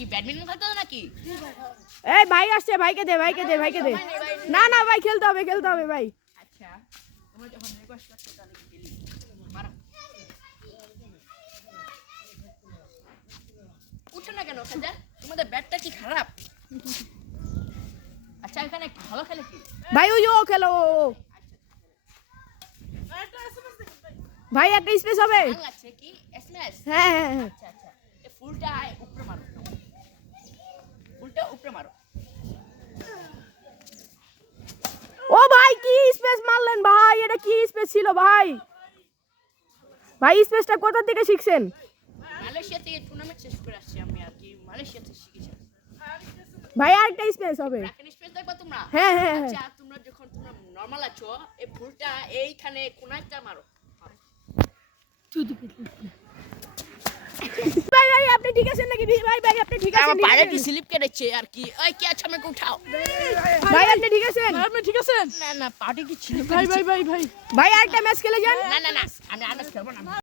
কি ব্যাডমিন্টন খেলতে হবে নাকি? এই ভাই আসছে, ভাইকে দে। না না ভাই, খেলতে হবে ভাই। আচ্ছা তোমরা যখন রিকোয়েস্ট করছো তাহলে খেলি। মারো। উঠো না কেন খাজা? তোমাদের ব্যাটটা কি খারাপ? আচ্ছা এখানে ভালো খেলে কি? ভাই ওই ও খেলো ও। ভাই একটা স্পেস হবে। ভালো লাগছে কি? এসএমএস? হ্যাঁ। আচ্ছা এই ফুলটা উপরে মারো। ফুলটা উপরে মারো। ও ভাই কি স্পেস মারলেন ভাই, এটা কি স্পেস ছিল ভাই? ভাই স্পেসটা কোথা থেকে শিখছেন? মালয়েশিয়া থেকে টুর্নামেন্ট শেষ করে আসছি আমি, আর কি মালয়েশিয়া থেকে শিখেছি। ভাই আরেকটা স্পেস হবে। ব্র্যাকেট স্পেস দেখবা তোমরা? হ্যাঁ। আচ্ছা তোমরা যখন নরমাল আছো এই ফুলটা এইখানে কোনাটা মারো। ভাই আপনি ঠিক আছেন নাকি? ভাই আপনি ঠিক আছেন? আমার পায়ে কি স্লিপ কেটেছে আর কি। ওই কি আছে আমাকে উঠাও। ভাই আপনি ঠিক আছেন? আপনি ঠিক আছেন? না পাটি কি ছিল? ভাই ভাই আরেকটা ম্যাচ খেলে যান। না আমি আর খেলবো না।